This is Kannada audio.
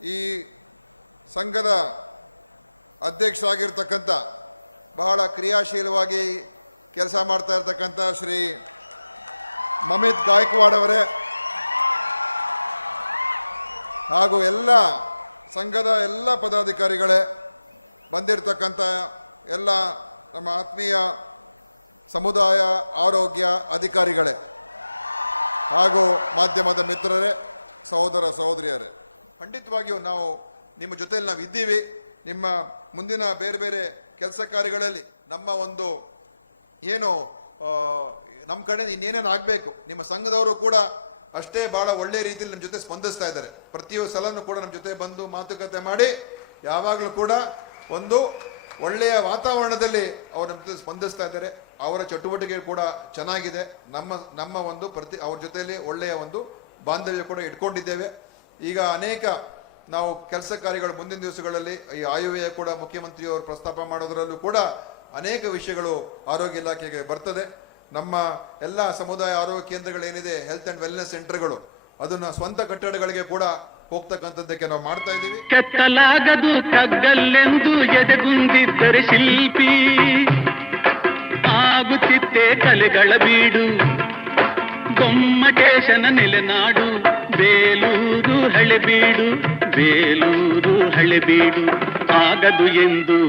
ಈ ಸಂಘದ ಅಧ್ಯಕ್ಷರಾಗಿರ್ತಕ್ಕಂಥ ಬಹಳ ಕ್ರಿಯಾಶೀಲವಾಗಿ ಕೆಲಸ ಮಾಡ್ತಾ ಇರ್ತಕ್ಕಂಥ ಶ್ರೀ ಮಮಿತ್ ಗಾಯಕ್ವಾಡ್ ಅವರೇ ಹಾಗೂ ಎಲ್ಲ ಸಂಘದ ಎಲ್ಲ ಪದಾಧಿಕಾರಿಗಳೇ ಬಂದಿರತಕ್ಕಂಥ ಎಲ್ಲ ನಮ್ಮ ಆತ್ಮೀಯ ಸಮುದಾಯ, ಆರೋಗ್ಯ ಅಧಿಕಾರಿಗಳೇ ಹಾಗೂ ಮಾಧ್ಯಮದ ಮಿತ್ರರೇ, ಸಹೋದರ ಸಹೋದರಿಯರೇ. ಖಂಡಿತವಾಗಿಯೂ ನಾವು ನಿಮ್ಮ ಜೊತೆಯಲ್ಲಿ ನಾವು ಇದ್ದೀವಿ. ನಿಮ್ಮ ಮುಂದಿನ ಬೇರೆ ಬೇರೆ ಕೆಲಸ ಕಾರ್ಯಗಳಲ್ಲಿ ನಮ್ಮ ಒಂದು ಏನು ನಮ್ಮ ಕಡೆ ಇನ್ನೇನೇನು ಆಗಬೇಕು, ನಿಮ್ಮ ಸಂಘದವರು ಕೂಡ ಅಷ್ಟೇ ಭಾಳ ಒಳ್ಳೆಯ ರೀತಿಯಲ್ಲಿ ನಮ್ಮ ಜೊತೆ ಸ್ಪಂದಿಸ್ತಾ ಇದ್ದಾರೆ. ಪ್ರತಿಯೊಂದು ಸಲನೂ ಕೂಡ ನಮ್ಮ ಜೊತೆ ಬಂದು ಮಾತುಕತೆ ಮಾಡಿ, ಯಾವಾಗಲೂ ಕೂಡ ಒಂದು ಒಳ್ಳೆಯ ವಾತಾವರಣದಲ್ಲಿ ಅವರು ನಮ್ಮ ಜೊತೆ ಸ್ಪಂದಿಸ್ತಾ ಇದ್ದಾರೆ. ಅವರ ಚಟುವಟಿಕೆ ಕೂಡ ಚೆನ್ನಾಗಿದೆ. ನಮ್ಮ ನಮ್ಮ ಒಂದು ಪ್ರತಿ, ಅವ್ರ ಜೊತೆಯಲ್ಲಿ ಒಳ್ಳೆಯ ಒಂದು ಬಾಂಧವ್ಯ ಕೂಡ ಇಟ್ಕೊಂಡಿದ್ದೇವೆ. ಈಗ ಅನೇಕ ನಾವು ಕೆಲಸ ಕಾರ್ಯಗಳು ಮುಂದಿನ ದಿವಸಗಳಲ್ಲಿ ಈ ಆಯವ್ಯಯ ಕೂಡ ಮುಖ್ಯಮಂತ್ರಿಯವರು ಪ್ರಸ್ತಾಪ ಮಾಡೋದರಲ್ಲೂ ಕೂಡ ಅನೇಕ ವಿಷಯಗಳು ಆರೋಗ್ಯ ಇಲಾಖೆಗೆ ಬರ್ತದೆ. ನಮ್ಮ ಎಲ್ಲ ಸಮುದಾಯ ಆರೋಗ್ಯ ಕೇಂದ್ರಗಳೇನಿದೆ ಹೆಲ್ತ್ ಅಂಡ್ ವೆಲ್ನೆಸ್ ಸೆಂಟರ್ಗಳು ಅದನ್ನ ಸ್ವಂತ ಕಟ್ಟಡಗಳಿಗೆ ಕೂಡ ಹೋಗ್ತಕ್ಕಂಥದ್ದಕ್ಕೆ ನಾವು ಮಾಡ್ತಾ ಇದ್ದೀವಿ. ಕೆತ್ತಲಾಗದು ಕಗ್ಗಲ್ಲೆಂದು ಎದೆಗುಂದಿದ್ದರೆ ಶಿಲ್ಪಿ ಆಗುತ್ತಿತ್ತೆ ಕಲೆಗಳ ಬೀಡು. ಗೊಮ್ಮಟೇಶನ ನೆಲೆನಾಡು ಬೇಲೂರು ಹಳೆಬೀಡು ಬೇಲೂರು ಹಳೆಬೀಡು ಆಗದು ಎಂದು